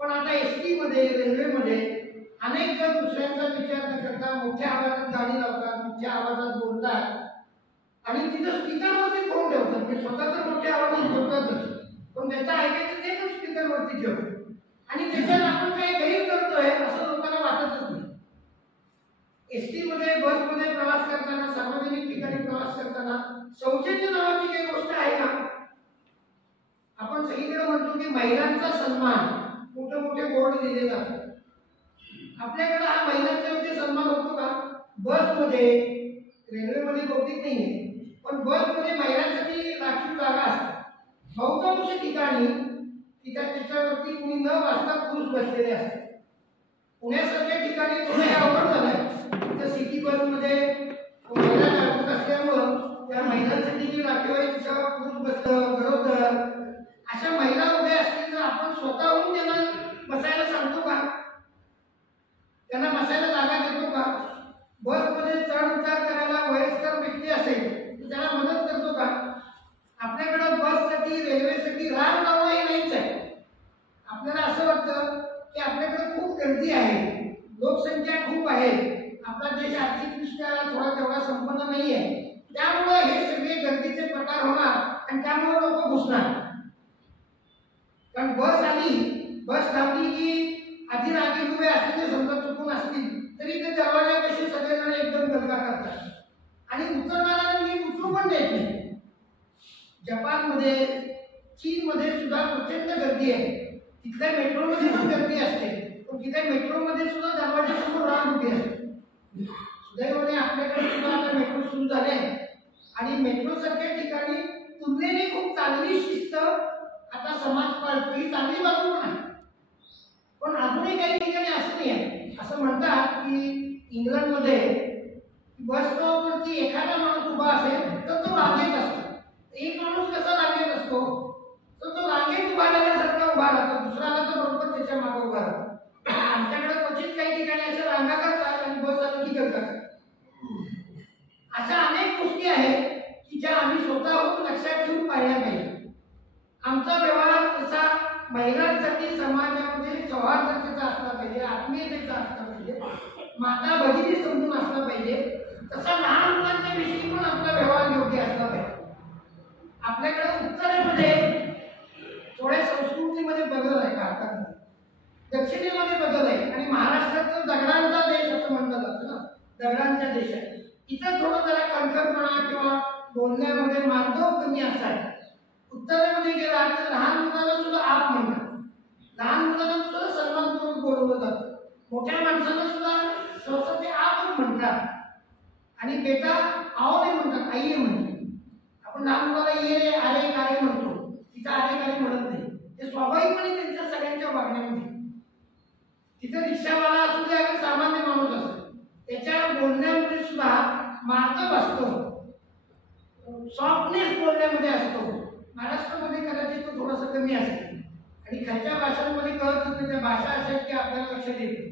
पण आता एसटी मध्ये, रेल्वेमध्ये अनेक जण दुसऱ्यांचा विचार न करता मोठ्या आवाजात गाडी लावतात, मोठ्या आवाजात बोलतात आणि तिथं स्पीकरवरती फोन ठेवतात. म्हणजे स्वतः तर मोठ्या आवाजात बोलतातच, पण त्याचं ऐकायचं ते पण स्पीकरवरती ठेवतात आणि त्याच्यात आपण काही गैर करतोय असं लोकांना वाटतच नाही. एसटी मध्ये, बसमध्ये प्रवास करताना, सार्वजनिक ठिकाणी प्रवास करताना सौजन्य नावाची काही गोष्ट आहे का? आपण सगळीकडे म्हणतो की महिलांचा सन्मान, मोठे मोठे बोर्ड दिले जातात. आपल्याकडे हा महिलांचा योग्य सन्मान होतो का? बसमध्ये, रेल्वेमध्ये बहुतेक नाही आहे, पण बसमध्ये महिलांसाठी राखीव जागा असतात. बहुतांश ठिकाणी त्याच्यावरती कुणी न वाचता पुरुष बसलेले असतात. पुण्यासारख्या ठिकाणी थोडं अवघड झालंय. तिथं सिटी बसमध्ये महिला जागृत असल्यामुळं त्या महिलांसाठी जी राखीव आहे तिच्यावर पुरुष बसतं, गरोदर अशा महिला उभ्या असतील तर आपण स्वतःहून त्यांना बसायला सांगतो का? त्यांना बसायला जागा देतो का? बसमध्ये चढ उतार करायला वयस्कर व्यक्ती असेल तर त्याला मदत करतो का? आपल्याकडे बससाठी, रेल्वेसाठी रांग लावणं हे नाहीच आहे. आपल्याला असं वाटतं की आपल्याकडे खूप गर्दी आहे, लोकसंख्या खूप आहे, आपला देश आर्थिकदृष्ट्या थोडा तेवढा संपन्न नाही आहे, त्यामुळे हे सगळे गर्दीचे प्रकार होणार आणि त्यामुळे लोक घुसणार. कारण बस आली, बस थांबली की आधी रांगेत उभे असलेले समजा चुकून असतील तरी ते दरवाजापाशी सगळेजण एकदम गलका करतात आणि उतरणाऱ्यांना नीट उतरू पण देत नाही. जपानमध्ये, चीनमध्ये सुद्धा प्रचंड गर्दी आहे. तिथल्या मेट्रोमध्ये पण गर्दी असते, पण तिथल्या मेट्रोमध्ये सुद्धा दरवाजासमोर रांग उभी असते. सुदैवाने आपल्याकडे सुद्धा आता मेट्रो सुरू झाले आणि मेट्रो सारख्या ठिकाणी तुलनेने खूप चांगली शिस्त आता समाज पाळतो, ही चांगली बाजू पण आहे. पण अजूनही काही ठिकाणी असं नाही आहे. असं म्हणतात की इंग्लंडमध्ये बस स्टॉपवरती एखादा माणूस उभा असेल तर तो रांगेत असतो. एक माणूस कसा रांगेत असतो तर तो रांगेत उभा राहिल्यासारखा उभा राहतो, दुसरा आला तर बरोबर त्याच्या मागे उभा राहतो. आमच्याकडे क्वचित काही ठिकाणी अशा रांगा करतात आणि बस आली की करतात. अशा अनेक गोष्टी आहेत की ज्या आम्ही स्वतःहून लक्षात ठेवून पाहिल्या पाहिजे. आमचा व्यवहार तसा महिलांसाठी समाजामध्ये सौहार्दतेचा असला पाहिजे, आत्मीयतेचा असला पाहिजे, माता भगिनी समजून असला पाहिजे. तसा लहान मुलांच्या विषयी पण आपला व्यवहार योग्य असला पाहिजे. आपल्याकडे उत्तरेमध्ये थोड्या संस्कृतीमध्ये बदल आहे, भारतामध्ये दक्षिणेमध्ये बदल आहे आणि महाराष्ट्रात तर दगडांचा देश असं म्हटलं जातं ना, दगडांच्या देश आहे. इथं थोडं जरा कणखरपणा किंवा बोलण्यामध्ये मार्दव कमी असाय. उत्तरेमध्ये गेला तर लहान मुलांना सुद्धा आप म्हणतात, लहान मुलांना सुद्धा सन्मानपूर्वक बोलवलं जातं, मोठ्या माणसांना सुद्धा सहसा ते आप म्हणतात आणि बेटा आओ नाही म्हणतात, आई म्हणतात. आपण लहान मुलाला ये रे, अरे काय म्हणतो, तिथं अरे काय म्हणत नाही. ते स्वाभाविकपणे त्यांच्या सगळ्यांच्या वागण्यामध्ये. तिथं रिक्षावाला असू दे अगदी सामान्य माणूस असतो, त्याच्या बोलण्यामध्ये सुद्धा मार्दव असतो, सॉफ्टनेस बोलण्यामध्ये असतो. महाराष्ट्रामध्ये कदाचित तो थोडासा कमी असेल आणि खालच्या भाषांमध्ये कळत असते त्या भाषा अशा की आपल्याला लक्षात येते.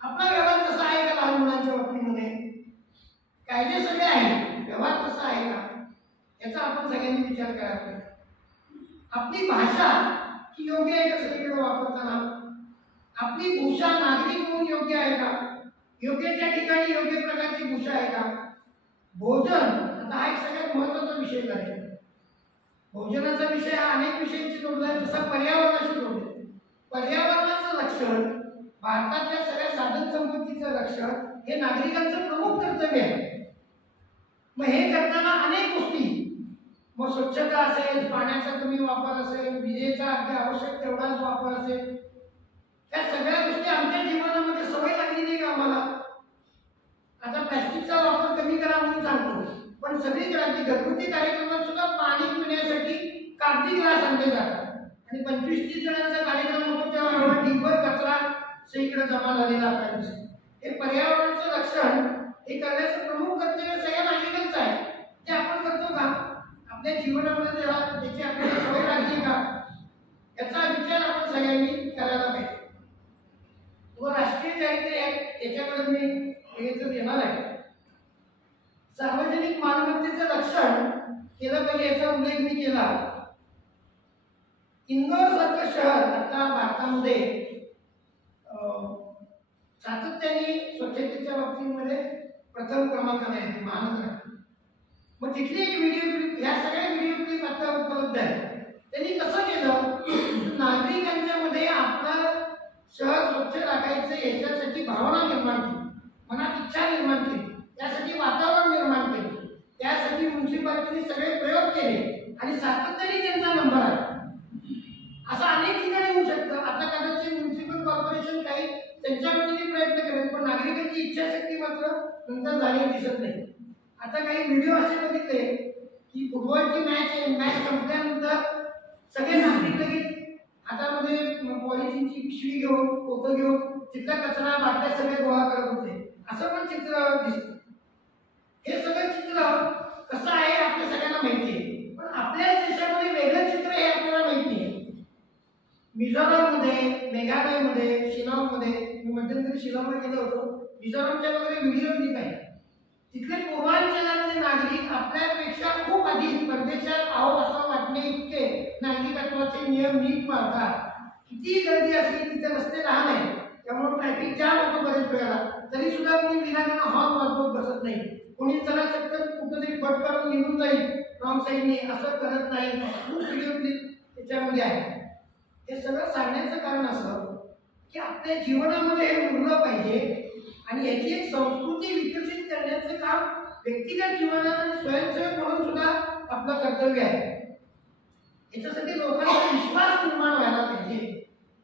आपला व्यवहार कसा आहे का लहान मुलांच्या बाबतीमध्ये? कायदे सगळे आहेत, व्यवहार कसा आहे का याचा आपण सगळ्यांनी विचार करायला पाहिजे. आपली भाषा ही योग्य आहे का सगळीकडे वापरताना? आपली भूषा नागरिक म्हणून योग्य आहे का? योग्य त्या ठिकाणी योग्य प्रकारची भूषा आहे का? भोजन आता हा एक सगळ्यात महत्त्वाचा विषय झाला. भोजनाचा विषय हा अनेक विषयांशी जोडला आहे, तसा पर्यावरणाशी जोडला. पर्यावरणाचं रक्षण, भारतातल्या सगळ्या साधन संपत्तीचं रक्षण हे नागरिकांचं प्रमुख कर्तव्य आहे. मग हे करताना अनेक गोष्टी, मग स्वच्छता असेल, पाण्याचा कमी वापर असेल, विजेचा अगदी आवश्यक तेवढाच वापर असेल, या सगळ्या गोष्टी आमच्या जीवनामध्ये सवय लागली नाही का आम्हाला? आता प्लॅस्टिकचा वापर कमी करा म्हणून सांगतो, पण सगळीकडे अगदी घरगुती कार्यक्रमात सुद्धा पाणी पिण्यासाठी कागदी ग्लास आणले जातात. आणि 25-30 जणांचा कार्यक्रम होतो तेव्हा ढीगभर कचरा सगळीकडे जमा झालेला आपल्याला दिसतो. हे पर्यावरणाचं रक्षण हे करण्याचं प्रमुख कर्तव्य सगळ्या नागरिकांचं आहे. ते आपण करतो का? आपल्या जीवनामध्ये त्याची आपल्याला सवय लागली का? याचा विचार आपण सगळ्यांनी करायला पाहिजे. व राष्ट्रीय चारित्र्य याच्याकडे मी येणार आहे. सार्वजनिक मालमत्तेचं रक्षण केलं पाहिजे याचा उल्लेख मी केला. इंदोर सारखं शहर आता भारतामध्ये सातत्याने स्वच्छतेच्या बाबतीमध्ये प्रथम क्रमांकाला येते महानगरात. मग तिथली एक व्हिडिओ क्लिप, ह्या सगळ्या व्हिडिओ क्लिप आता उपलब्ध आहे. त्यांनी कसं केलं, नागरिकांच्या मध्ये आपलं शहर स्वच्छ राखायचं याच्यासाठी भावना निर्माण केली, मनात इच्छा निर्माण केली, त्यासाठी वातावरण निर्माण केलं, त्यासाठी म्युन्सिपालिटीने सगळे प्रयोग केले आणि सातत्याने त्यांचा नंबर आहे. असं अनेक ठिकाणी होऊ शकतं. आता कदाचित म्युन्सिपल कॉर्पोरेशन काही त्यांच्या वतीने प्रयत्न करेल, पण नागरिकांची इच्छाशक्ती मात्र नंतर झालेली दिसत नाही. आता काही व्हिडिओ असे बघितले की फुटबॉलची मॅच संपल्यानंतर सगळे नागरिक लगेच हातामध्ये पॉलिथिनची पिशवी घेऊन, पोतं घेऊन तिथला कचरा बाटल्या सगळे गोळा करत होते. असं पण चित्र दिसतं. हे सगळं चित्र कसं आहे आपल्या सगळ्यांना माहिती आहे, पण आपल्या देशामध्ये वेगळं चित्र हे आपल्याला माहिती आहे. मिझोराममध्ये, मेघालयमध्ये, शिलाँगमध्ये, मी मध्यंतरी शिलाँगला गेलो होतो. मिझोरामच्या वगैरे व्हिडिओ क्लिप आहे. तिथले पूर्वांचलातले नागरिक आपल्यापेक्षा खूप अधिक परदेशात आहो असं वाटणे इतके नागरिकत्वाचे नियम नीट पाळतात. किती गर्दी असली तिथे रस्ते लहान आहे, त्यामुळे ट्रॅफिक जाम होतो बरेच वेळेला, तरी सुद्धा कोणी विनाकारण हॉर्न वाजवत बसत नाही. कोणी चला चक्कर कुठेतरी बट करून निघून जाईल रॉंग साईडने, असं करत नाही. खूप व्हिडिओ क्लिप त्याच्यामध्ये आहे. हे सगळं सांगण्याचं कारण असं की आपल्या जीवनामध्ये हे उरलं पाहिजे आणि याची एक संस्कृती विकसित करण्याचं काम व्यक्तिगत जीवनात स्वयंसेवक म्हणून सुद्धा आपलं कर्तव्य आहे. याच्यासाठी लोकांचा विश्वास निर्माण व्हायला पाहिजे.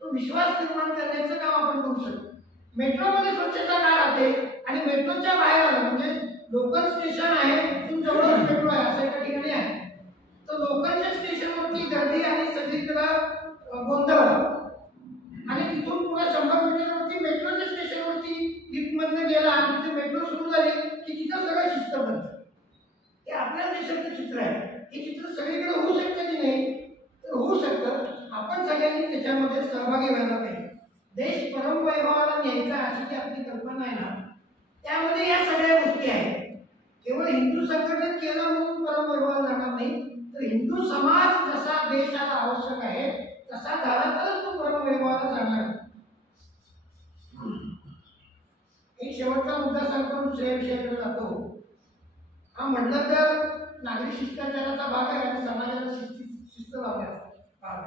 तो विश्वास निर्माण करण्याचं काम आपण करू शकतो. मेट्रोमध्ये स्वच्छता का राहते आणि मेट्रोच्या बाहेर आलं म्हणजे लोकल स्टेशन आहे, तिथून जवळ मेट्रो आहे असं एका ठिकाणी आहे, तर लोकलच्या स्टेशनवरती गर्दी आणि सगळीकडं गोंधळ आणि तिथून पुन्हा 100 मीटरवरती मेट्रोच्या स्टेशनवरती लिफ्टमधनं गेला आणि तिथे मेट्रो सुरू झाली की तिथं सगळं शिस्त बनतं. हे आपल्या देशाचं चित्र आहे. हे चित्र सगळीकडे होऊ शकतं की नाही? तर होऊ शकतं. आपण सगळ्यांनी त्याच्यामध्ये सहभागी व्हायला पाहिजे. देश परमवैभवाला न्यायचा अशी जी आपली कल्पना आहे ना, त्यामध्ये या सगळ्या गोष्टी आहेत. केवळ हिंदू संघटन केलं म्हणून परमवैभवाला जाणार नाही, तर हिंदू समाज जसा देशाला आवश्यक आहे तसा झाला तरच तो परमवैभवाला जाणार. एक शेवटचा मुद्दा सांगतो, दुसऱ्या विषयाकडे जातो. हा म्हटलं तर नागरिक शिष्टाचाराचा भाग आहे आणि समाजाला शिस्त लावण्याचा भाग.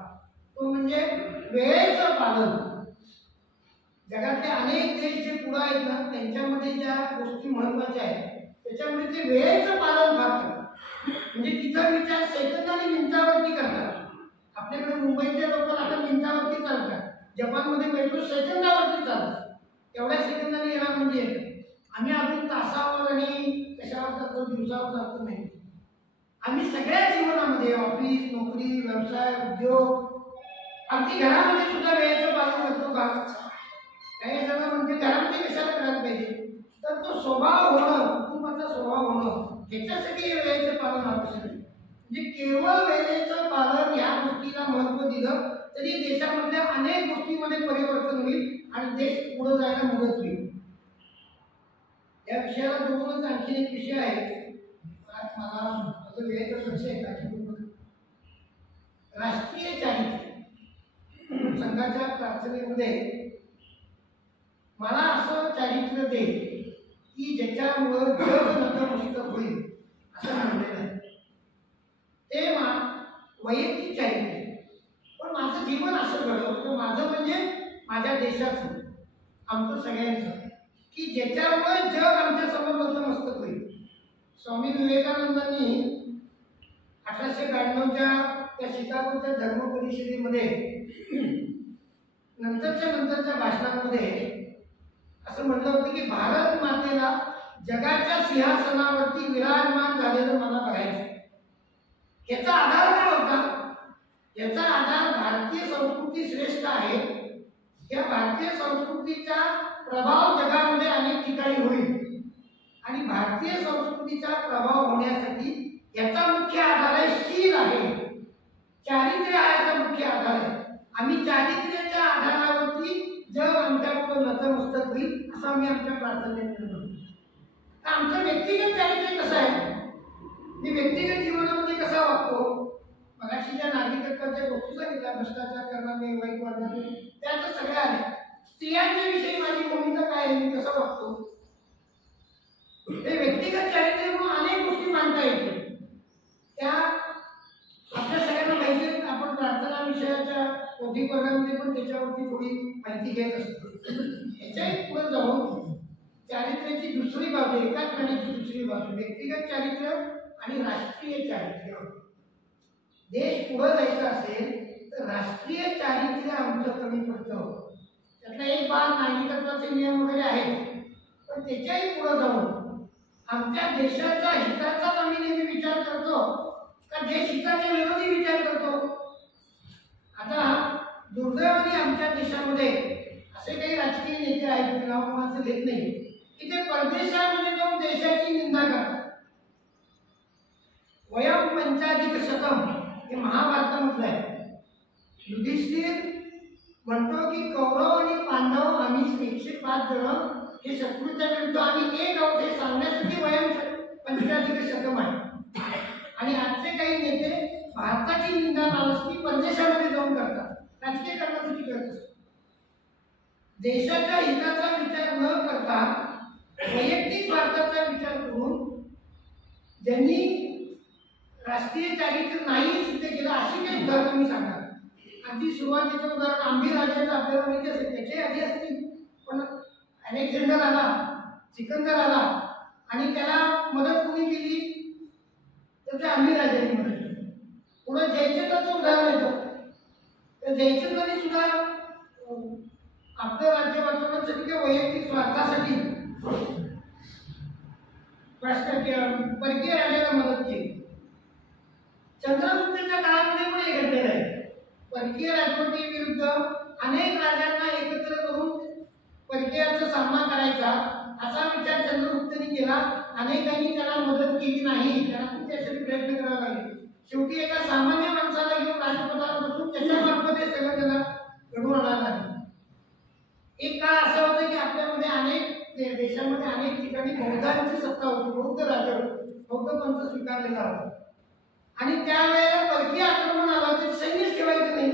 तो म्हणजे वेळेचं पालन. जगातले अनेक देश जे पुढे आहेत ना, त्यांच्यामध्ये ज्या गोष्टी महत्वाच्या आहेत त्याच्यामध्ये ते वेळेचं पालन करतात. म्हणजे तिथं विचार सेकंद आणि मिनिटावरती करतात. आपल्याकडे मुंबईतल्या लोकांना आता मिनिटावरती चालतात, जपानमध्ये मेट्रो सेकंदावरती चालतात. एवढ्या सेकंदाने येणार म्हणजे आम्ही अजून तासावर आणि कशावर जातो, दिवसावर जातो नाही. आम्ही सगळ्या जीवनामध्ये ऑफिस, नोकरी, व्यवसाय, उद्योग, अगदी घरामध्ये सुद्धा वेळेचं पालन करतो का? काही जण म्हणजे घरामध्ये कशाला करायला पाहिजे, तर तो स्वभाव होणं, कुटुंबाचा स्वभाव होणं, ह्याच्यासाठी वेळेचं पालन आवश्यक आहे. म्हणजे केवळ वेळेचं पालन या गोष्टीला महत्त्व दिलं तरी देशामधल्या अनेक गोष्टींमध्ये परिवर्तन होईल आणि देश पुढे जायला मदत होईल. या विषयाला जोडूनच आणखी एक विषय आहे. मला माझं वेळेचं लक्ष आहे राष्ट्रीय चारित्र्य. संघाच्या प्रार्थनेमध्ये मला असं चारित्र्य दे की ज्याच्यामुळं जग नतमस्तक होईल, असं म्हणलेलं आहे. ते वैयक्तिक चारित्र्य. पण माझं जीवन असं घडलं तर माझं म्हणजे माझ्या देशाचं, आमचं सगळ्यांचं, की ज्याच्यामुळे जग आमच्या समोर नतमस्तक होईल. स्वामी विवेकानंदांनी 1892च्या त्या शिकागोच्या धर्म परिषदेमध्ये नंतरच्या भाषणामध्ये असं म्हटलं होतं की भारत मातेला जगाच्या सिंहासनावरती विराजमान झालेलं मला बघायचं. याचा आधार काय होता? याचा आधार भारतीय संस्कृती श्रेष्ठ आहे. या भारतीय संस्कृतीचा प्रभाव जगामध्ये अनेक ठिकाणी होईल आणि भारतीय संस्कृतीचा प्रभाव होण्यासाठी याचा मुख्य आधार आहे शील आहे, चारित्र्य हा याचा मुख्य आधार आहे. आम्ही चारित्र्याच्या आधारावरती जग आमच्याकडे नतमस्तक होईल असं आम्ही आमच्या प्रार्थनेत म्हणतो. आमचं व्यक्तिगत चारित्र्य कसं आहे, मी व्यक्तिगत जीवनामध्ये कसा वागतो, मगाशी ज्या नागरिकत्वाच्या गोष्टी सांगितल्या, भ्रष्टाचार करणारे वाईट वागणारे, त्यात सगळ्या आल्या. स्त्रियांच्या विषयी माझी भूमिका काय आहे, मी कसं वागतो, हे व्यक्तिगत चारित्र्य म्हणून अनेक गोष्टी मांडता येते. त्या आपल्या सगळ्यांना माहिती. आपण प्रार्थना विषयाच्या बौद्धिक वर्गामध्ये पण त्याच्यावरती थोडी माहिती घेत असतो. याच्याही पुढे जाऊन चारित्र्याची दुसरी बाजू, एकाच प्राण्याची दुसरी बाजू, व्यक्तिगत चारित्र्य आणि राष्ट्रीय चारित्र्य. देश पुढे जायचं असेल तर राष्ट्रीय चारित्र्य आमचं कमी पडतं. त्यातला एक भाग नागरिकत्वाचे नियम वगैरे आहेत, पण त्याच्याही पुढे जाऊन आमच्या देशाच्या हिताचाच आम्ही नेहमी विचार करतो का देश हिताच्या विरोधी विचार करतो. आता दुर्दैवाने आमच्या देशामध्ये असे काही राजकीय नेते आहेत, नाव कोणाचं घेत नाही, की ते परदेशामध्ये जाऊन देशाची निंदा करतात. वयम पंचाधिक शतम हे महाभारतामधलं आहे. युधिष्ठिर म्हणतो की कौरव आणि पांडव आम्ही 105 जण हे शत्रूच्या विरुद्ध आम्ही एक आहोत हे सांगण्यासाठी वयम पंचाधिक शतम आहे. आणि आजचे काही नेते भारताची निंदा नाराजगी परदेशामध्ये जाऊन करतात, राजकीय करण्यासाठी करत असतात. देशाच्या हिताचा विचार न करता वैयक्तिक स्वार्थाचा विचार करून ज्यांनी राष्ट्रीय चारित्र्य नाही सिद्ध केलं अशी काही उदाहरणं मी सांगणार. अगदी सुरुवातीचं उदाहरण आंबी राजाचं आपल्याला माहिती असेल, त्याचे आधी असतील, पण अलेक्झांडर आला, सिकंदर आला आणि त्याला मदत कोणी केली तर त्या आंबी राजांनी मदत केली. पुढे जयचंद्राचं उदाहरण येतं. तर जयचंद्रांनी सुद्धा आपलं राज्य वाचवण्यासाठी किंवा वैयक्तिक स्वार्थासाठी परकीय राजाला मदत केली. चंद्रगुप्ताच्या काळामध्ये पण हे घडलेलं आहे. परकीय राजवटी विरुद्ध अनेक राजांना एकत्र करून परकीयांचा सामना करायचा असा विचार चंद्रगुप्तांनी केला. अनेकांनी त्याला मदत केली नाही, त्याला खूप त्यासाठी प्रयत्न करावे लागले. शेवटी एका सामान्य माणसाला घेऊन राजपथावर बसून त्याच्यामार्फत हे सगळं त्याला घडवून आणायला लागलं. एक काळ असा होता की आपल्यामध्ये अनेक देशामध्ये अनेक ठिकाणी बौद्धांची सत्ता होती, बौद्ध राजा होते, बौद्ध पंथ स्वीकारलेला होता. आणि त्यावेळेला परकीय आक्रमण आलं तर सैन्यच ठेवायचं नाही,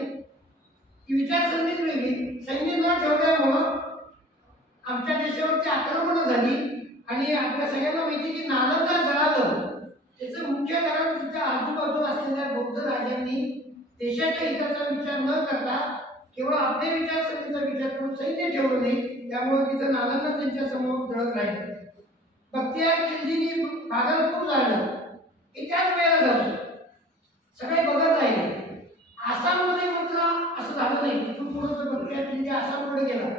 ही विचारसरणीच वेगळी. सैन्य न ठेवल्यामुळं आमच्या देशावरती आक्रमणं झाली. आणि आपल्या सगळ्यांना माहिती की नालंदा जळालं, त्याचं मुख्य कारण तिच्या आजूबाजूला असलेल्या बौद्ध राजांनी देशाच्या हिताचा विचार न करता केवळ आपल्या विचारसरणीचा विचार करून सैन्य ठेवलं नाही, त्यामुळे तिथं नालंदा त्यांच्या समोर जळत राहिलं. बख्तियार खिलजीनी भागलपूर झालं, हे त्याच वेळेला झालं, सगळे बघत राहिले. आसाममध्ये मात्र असं झालं नाही. तिथून पुढे बख्तियार खिलजी आसामकडे गेला.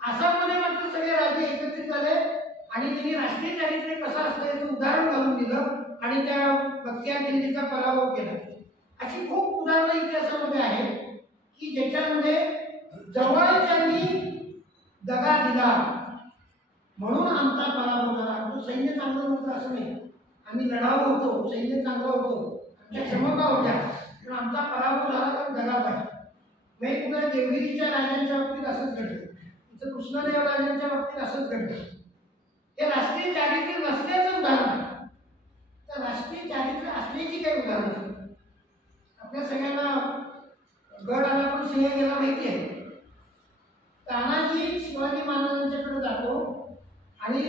आसाममध्ये मात्र सगळे राज्य एकत्रित झाले आणि त्यांनी राष्ट्रीय चारित्र्य कसं असतं याचं उदाहरण घालून दिलं आणि त्या बख्तियार खिलजीचा पराभव केला. अशी खूप उदाहरणं इतिहासामध्ये आहेत की ज्याच्यामध्ये जवळच्यांनी दगा दिला म्हणून आमचा पराभव झाला. आमचं सैन्य चांगलं नव्हतं असं नाही, आम्ही लढाऊ होतो, सैन्य चांगलं होतं, आमच्या क्षमता होत्या, पण आमचा पराभव झाला कारण दगा पाहिजे. म्हणजे पुन्हा देवगिरीच्या राजांच्या बाबतीत असंच घडलं, इथं कृष्णदेव राजांच्या बाबतीत असंच घडलं. हे राष्ट्रीय चारित्र्य नसल्याचं उदाहरण आहे. तर राष्ट्रीय चारित्र्य असण्याची काही उदाहरणं आपल्या सगळ्यांना गड आला पण सिंह गेला माहिती आहे. तानाजी शिवाजी महाराजांच्याकडे जातो आणि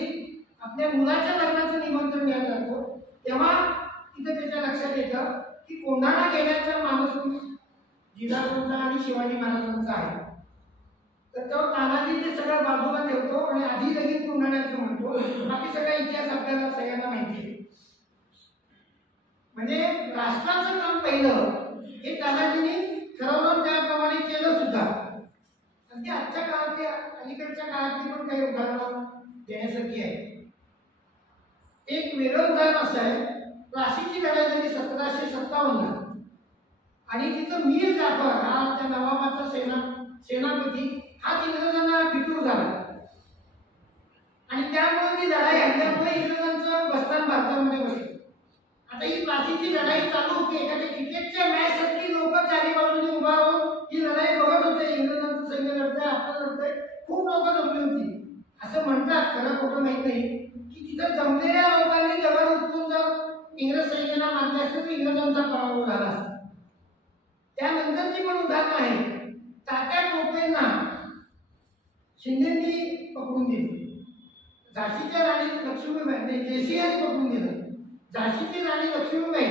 आपल्या मुलाच्या लग्नाचं निमंत्रण द्यायला जातो, तेव्हा तिथं त्याच्या लक्षात येतं की कोंढाणा घेण्याचा माणूस जिजाऊंचा आणि शिवाजी महाराजांचा आहे. तर तो तानाजी ते सगळं बाजूला ठेवतो आणि आधी लगेच कोंढाण्याचं म्हणतो. बाकी सगळा इतिहास आपल्याला सगळ्यांना माहिती आहे. म्हणजे राष्ट्राचं काम पहिलं हे तानाजींनी ठरवलं, त्याप्रमाणे केलं सुद्धा. आणि ते आजच्या काळातली अलीकडच्या काळातली पण काही उदाहरणं देण्यासारखी आहे. एक वेगळं उदाहरण असं आहे, प्लासीची लढाई झाली 1757 आणि तिथं मीर जाफर हा त्या नवाबाचा सेनापती हा इंग्रजांना फितूर झाला आणि त्यामुळे ती लढाई हल्ल्यामुळे इंग्रजांचं बस्तान भारतामध्ये बसलं. आता ही प्लासीची लढाई चालू होती. एखाद्या क्रिकेटच्या मॅच साठी लोक चारी बाजूने उभा राहून ही लढाई बघत होते. इंग्रजांचं सैन्य लढतंय, आपलं लढतंय. खूप लोक जमली होती. असं म्हणतात, खरं खोटं माहित नाही, की तिथं जमलेल्या लोकांनी दगड उचलून जर इंग्रज सैन्याला मारले असते तर इंग्रजांचा पराभव झाला असता. त्यानंतरची पण उदाहरणं आहे. तात्या टोपेंना शिंदेंनी पकडून दिलं. झाशीच्या राणी लक्ष्मीबाई केसीआरने पकडून दिलं. झाशीची राणी लक्ष्मीबाई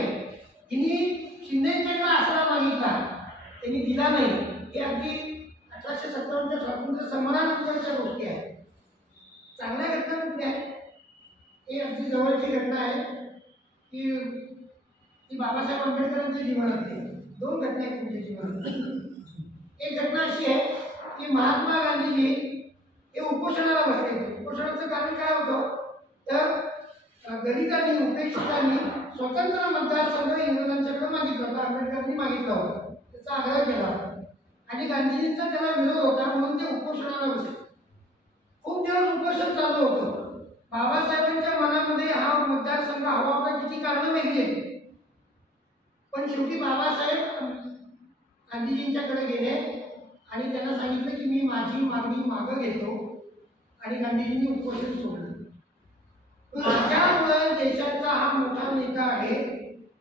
तिने शिंदेच्याकडे आसरा मागितला, त्यांनी दिला नाही. हे अगदी 1857च्या स्वातंत्र्य समरानंतरच्या गोष्टी आहेत. चांगल्या घटना कुठल्या आहेत? हे अगदी जवळची घटना आहे की ती बाबासाहेब आंबेडकरांच्या जीवनातली. दोन घटना आहेत तुमच्या जीवनात. एक घटना अशी आहे की महात्मा गांधीजी हे उपोषणाला बसले होते. उपोषणाचं कारण काय होतं तर दलितांनी उपेक्षितांनी स्वतंत्र मतदारसंघ इंग्रजांच्याकडे मागितला होता. आंबेडकरांनी मागितला होता, त्याचा आग्रह केला होता आणि गांधीजींचा त्याला विरोध होता म्हणून ते उपोषणाला बसले. खूप दिवस उपोषण चालू होतं. बाबासाहेबांच्या मनामध्ये हा मतदारसंघ हवा होता, त्याची कारणं वेगळी आहेत. पण शेवटी बाबासाहेब गांधीजींच्याकडे गेले आणि त्यांना सांगितलं की मी माझी मागणी मागं घेतो आणि गांधीजींनी उपोषण सोडलं. माझ्यामुळे देशाचा हा मोठा नेता आहे,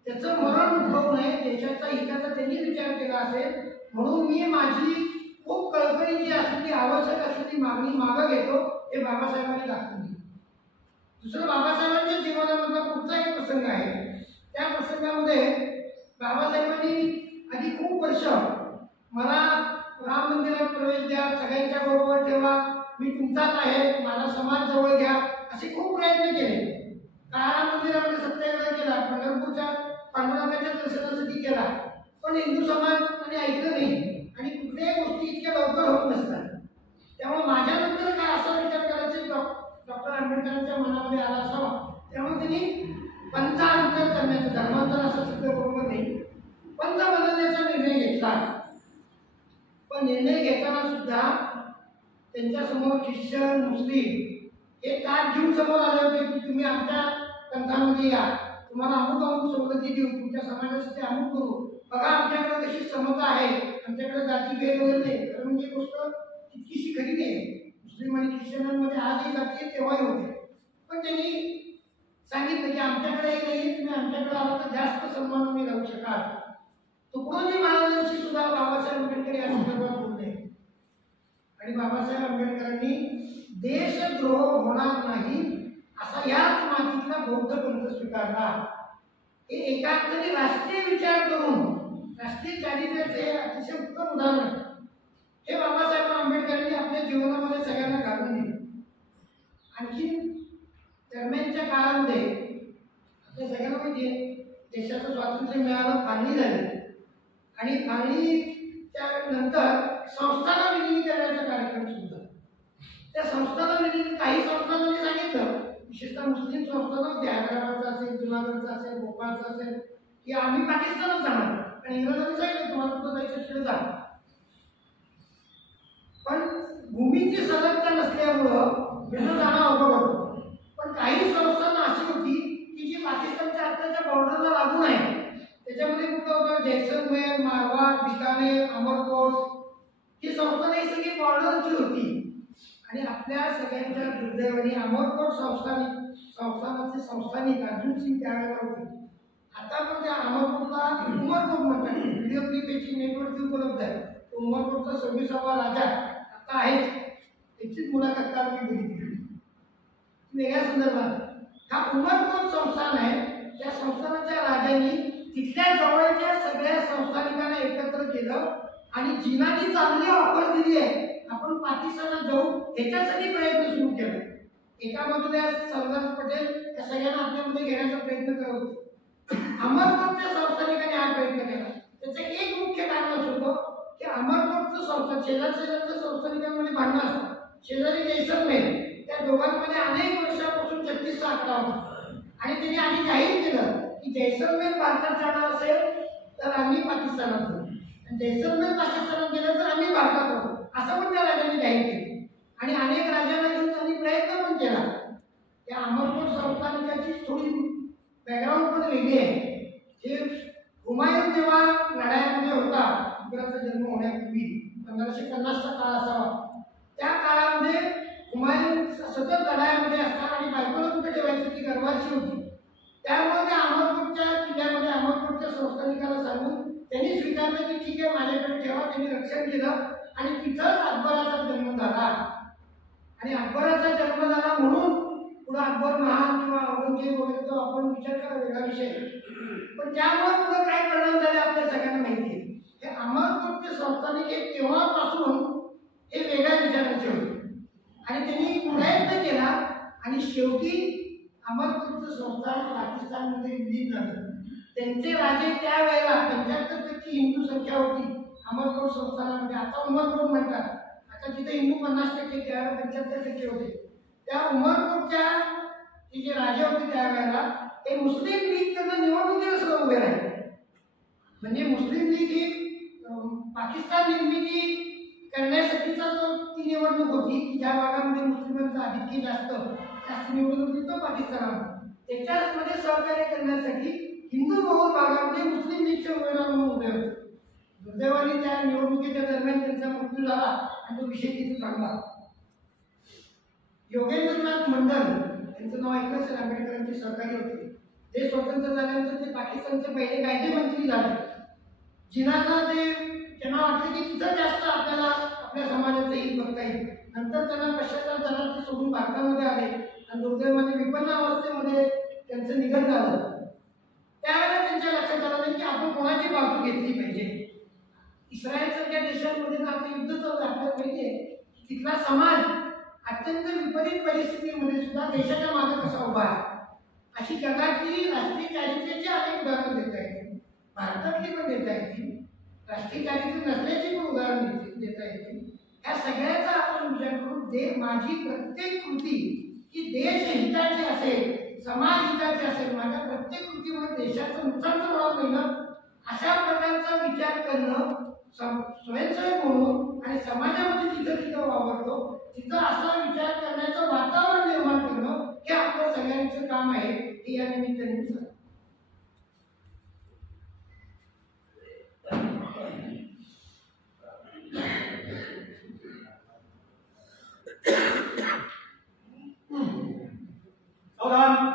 त्याचं मरण उद्भवू नये, देशाच्या हिताचा त्यांनी विचार केला असेल म्हणून मी माझी खूप कळकळीची असलेली आवश्यक असलेली मागणी मागं घेतो, हे बाबासाहेबांनी दाखवून दिलं. दुसरं बाबासाहेबांच्या जीवनामधला पुढचा एक प्रसंग आहे. त्या प्रसंगामध्ये बाबासाहेबांनी आधी खूप वर्ष मला राम मंदिरात प्रवेश द्या, सगळ्यांच्या बरोबर ठेवा, मी तुमचाच आहे, माझा समाज जवळ घ्या, असे खूप प्रयत्न केले. काळा मंदिरामध्ये सत्याग्रह केला, पंढरपूरच्या पांडुरंगाच्या दर्शनासाठी केला, पण हिंदू समाजाने ऐकलं नाही आणि कुठल्याही गोष्टी इतक्या लवकर होत नसतात. त्यामुळे माझ्यानंतर काय असा विचार करायचा डॉक्टर आंबेडकरांच्या मनामध्ये आला असावा. त्यामुळे त्यांनी पंथांतर करण्याचा, धर्मांतर असं शब्द बरोबर नाही, पंथ बदलण्याचा निर्णय घेतला. पण निर्णय घेताना सुद्धा त्यांच्या समोर ख्रिश्चन मुस्लिम हे ताट घेऊन समोर आले होते की तुम्ही आमच्या पंथामध्ये या, तुम्हाला अमुक अमुक सवलती देऊ, तुमच्या समाजासाठी अमुक करू, बघा आमच्याकडे कशी समता आहे, आमच्याकडे जाती भेद वगैरे नाही. खरं म्हणजे गोष्ट तितकीशी खरी नाही. मुस्लिम आणि ख्रिश्चनांमध्ये आजही जाती तेव्हाही होते. पण त्यांनी सांगितलं की आमच्याकडे नाही, तुम्ही आमच्याकडे आला तर जास्त सन्मानाने राहू शकाल. तुकडोजी महाराजांशी सुद्धा बाबासाहेब आंबेडकर या संदर्भात बोलले आणि बाबासाहेब आंबेडकरांनी देशद्रोह होणार नाही असा याच मातीतला बौद्ध पंथ स्वीकारला. हे एका अर्थाने राष्ट्रीय विचार करून राष्ट्रीय चारित्र्याचे अतिशय उत्तम उदाहरण आहे. हे बाबासाहेब आंबेडकरांनी आपल्या जीवनामध्ये सगळ्यांना घालून दिले. आणखी दरम्यानच्या काळामध्ये आपल्या सगळ्यांना माहिती आहे देशाचं स्वातंत्र्य मिळालं, फाळणी झाली आणि फाळणीच्या नंतर संस्थाना विलिनीकरणाचा कार्यक्रम सुरू झाला. त्या संस्थाना विलीन काही संस्थांनी सांगितलं, विशेषतः मुस्लिम संस्थान हैदराबादचा असेल, जुनागडचा असेल, भोपाळचा असेल, की आम्ही पाकिस्तानात जाणार. आणि इंग्रजांनी सांगितलं तुम्हाला कुठं जायचं तिकडे जा. पण भूमीची सलगता नसल्यामुळं भेटून जाणं अवघड होतं. पण काही संस्थांना अशी होती की जी पाकिस्तानच्या आत्ताच्या बॉर्डरला लागून आहे. त्याच्यामध्ये कुठं होतं जैसलमेर, मारवाड, बिकानेर, अमरकोट ही संस्थाने ही सगळी बॉर्डरची होती. आणि आपल्या सगळ्यांच्या दुर्दैवाने अमरकोट संस्थानाचे संस्थानिक अर्जुन सिंग त्यावेळेला होते. आता पण त्या अमरकोटला उमरकोट म्हणतात. व्हिडिओ क्लिप याची नेटवरती उपलब्ध आहे. उमरकोटचा 26वा राजा आता आहे, त्याचीच मुलाखत काल मी बघितली वेगळ्या संदर्भात. हा उमरकोट संस्थान आहे त्या संस्थानाच्या राजांनी तिथल्या जवळच्या सगळ्या संस्थानिकांना एकत्र केलं आणि जिनाची चांगली ऑफर दिली आहे, आपण पाकिस्तानात जाऊ, ह्याच्यासाठी प्रयत्न सुरू केला. एका बाजूला सरदार पटेल या सगळ्यांना आपल्यामध्ये घेण्याचा प्रयत्न करत होते. अमरकोटच्या संस्थानिकांनी हा प्रयत्न केला. त्याचं एक मुख्य कारण असं होतं की अमरकोटचं संस्थान शेजारच्या संस्थानिकांमध्ये भांडणं असतात. शेजारी जैसलमेर त्या दोघांमध्ये अनेक वर्षापासून 36चा आकडा होता आणि त्यांनी आधी जाहीर केलं की जैसलमेर भारतात जाणार असेल तर आम्ही पाकिस्तानात जाऊ आणि जैसलमेर पाकिस्तानात गेलं तर आम्ही भारतात राहू, असं पण त्या राजांनी जाहीर केलं. आणि अनेक राजांना घेऊन त्यांनी प्रयत्न पण केला. त्या अमरकोट संस्थानिकाची थोडी बॅकग्राऊंड पण वेगळी आहे. हे हुमायून जेव्हा लढाईमध्ये होता, अकबराचा जन्म होण्यापूर्वी 1550चा काळ असावा, त्या काळामध्ये हुमायून सतत लढाईमध्ये असताना आणि बायकोला कुठे ठेवायची ती गरवाची होती. त्यामुळे त्या अमरकोटच्या किल्ल्यामध्ये अमरकोटच्या संस्थानिकाला सांगून त्यांनी स्वीकारलं की ठीक आहे माझ्याकडे ठेवा. त्यांनी रक्षण केलं आणि तिथंच अकबराचा जन्म झाला. आणि अकबराचा जन्म झाला म्हणून पुढे अकबर महान किंवा औरंगजेब वगैरे तो आपण विचार करा, वेगळा विषय. पण त्यामुळे पुढे काय परिणाम झाले आपल्या सगळ्यांना माहिती आहे. हे अमरकोटचे संस्थानिक हे तेव्हापासून हे वेगळ्या विचाराचे होते आणि त्यांनी प्रयत्न केला आणि शेवटी अमरकोटचं संस्थान पाकिस्तानमध्ये विलीन झालं. त्यांचे राजे त्यावेळेला 75% हिंदू संख्या होती अमरकोट संस्थानामध्ये. आता उमरकोट म्हणतात, आता तिथे हिंदू 50%, त्यावेळेला 75% होते. त्या उमरकोटच्या जे राजे होते त्यावेळेला ते मुस्लिम लीग त्यांना निवडणुकीला सुद्धा उभे राहिले. म्हणजे मुस्लिम लीग ही पाकिस्तान निर्मिती करण्यासाठीचा जो ती निवडणूक होती की ज्या भागामध्ये मुस्लिमांचा आधिक्य जास्त निवडणूक होती तो पाकिस्तानामध्ये, त्याच्यामध्ये सहकार्य करण्यासाठी हिंदू बहुल भागामध्ये मुस्लिम लीगचे उमेदवार म्हणून उभे होते. दुर्दैवाने त्या निवडणुकीच्या दरम्यान त्यांचा मृत्यू झाला आणि तो विषय तिथे थांबला. योगेंद्रनाथ मंडल यांचं नाव ऐकलं असेल, आंबेडकरांचे सहकारी होते. ते स्वतंत्र झाल्यानंतर ते पाकिस्तानचे पहिले कायदेमंत्री झाले. जिनाला ते त्यांना वाटलं की तिथं जास्त आपल्याला आपल्या समाजाचं हित बघता येईल. नंतर त्यांना पश्चाताप झाला, ते सोडून भारतामध्ये आले आणि दुर्दैवाने विपन्न अवस्थेमध्ये त्यांचं निधन झालं. त्यावेळेला त्यांच्या लक्षात आलं नाही की आपण कोणाची बाजू घेतली पाहिजे. इस्रायलसारख्या देशांमध्ये जर आपलं युद्ध चालू आपल्याला माहिती आहे तिथला समाज अत्यंत विपरीत परिस्थितीमध्ये सुद्धा देशाच्या मागे कसा उभा आहे. अशी जगातली राष्ट्रीय चारित्र्याची अनेक उदाहरणं देता येतील, भारतातली पण देता येतील, राष्ट्रीय चारित्र्य नसल्याची पण उदाहरणं देता येतील. या सगळ्याचा आपण विचार करून माझी प्रत्येक कृती ही देश हिताची असेल, समाज हिताची असेल, माझ्या प्रत्येक कृतीमध्ये देशाचं नुकसान तर होणार नाही ना, अशा प्रकारचा विचार करणं स्वयंसेवक म्हणून आणि समाजामध्ये जिथं तिथं वावरतो तिथं असा विचार करण्याचं वातावरण निर्माण करणं हे आपलं सगळ्यांचं काम आहे. हे या निमित्ताने सांगतो. सावधान.